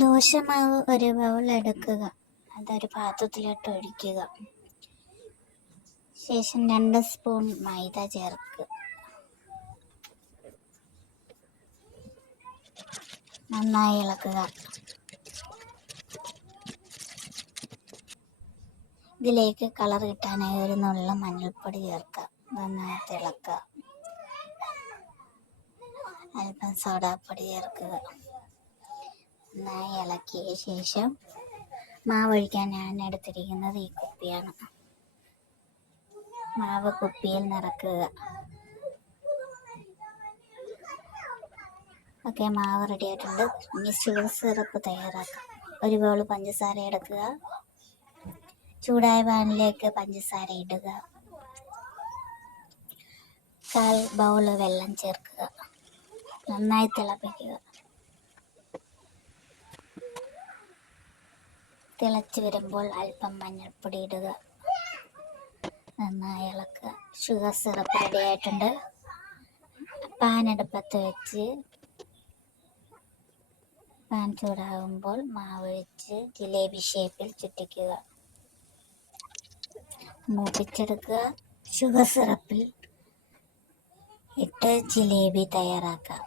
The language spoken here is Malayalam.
ദോശമാവ് ഒരു ബൗൾ എടുക്കുക. അതൊരു പാത്രത്തിലോട്ട് ഒഴിക്കുക. ശേഷം 2 സ്പൂൺ മൈദ ചേർക്കുക. നന്നായി ഇളക്കുക. ഇതിലേക്ക് കളർ കിട്ടാനായി ഒരു നുള്ള മഞ്ഞൾപ്പൊടി ചേർക്കുക. നന്നായി ഇളക്കുക. അല്പം സോഡാപ്പൊടി ചേർക്കുക. നന്നായി ഇളക്കിയ ശേഷം മാവ് ഒഴിക്കാൻ ഞാൻ എടുത്തിരിക്കുന്നത് ഈ കുപ്പിയാണ്. മാവ് കുപ്പിയിൽ നിറക്കുക. ഓക്കെ, മാവ് റെഡി ആയിട്ടുണ്ട്. ഇനി ഷുഗർ സിറപ്പ് തയ്യാറാക്കാം. ഒരു ബൗൾ പഞ്ചസാര എടുക്കുക. ചൂടായ പാനിലേക്ക് പഞ്ചസാര ഇടുക. 1/4 ബൗൾ വെള്ളം ചേർക്കുക. നന്നായി തിളപ്പിക്കുക. തിളച്ച് വരുമ്പോൾ അല്പം മഞ്ഞൾപ്പൊടി ഇടുക. നന്നായി ഇളക്കുക. ഷുഗർ സിറപ്പ് റെഡി ആയിട്ടുണ്ട്. പാൻ അടുപ്പത്ത് വെച്ച് പാൻ ചൂടാകുമ്പോൾ മാവ് വെച്ച് ജിലേബി ഷേപ്പിൽ ചുറ്റിക്കുക. മൂപ്പിച്ചെടുക്കുക. ഷുഗർ സിറപ്പിൽ ഇട്ട് ജിലേബി തയ്യാറാക്കാം.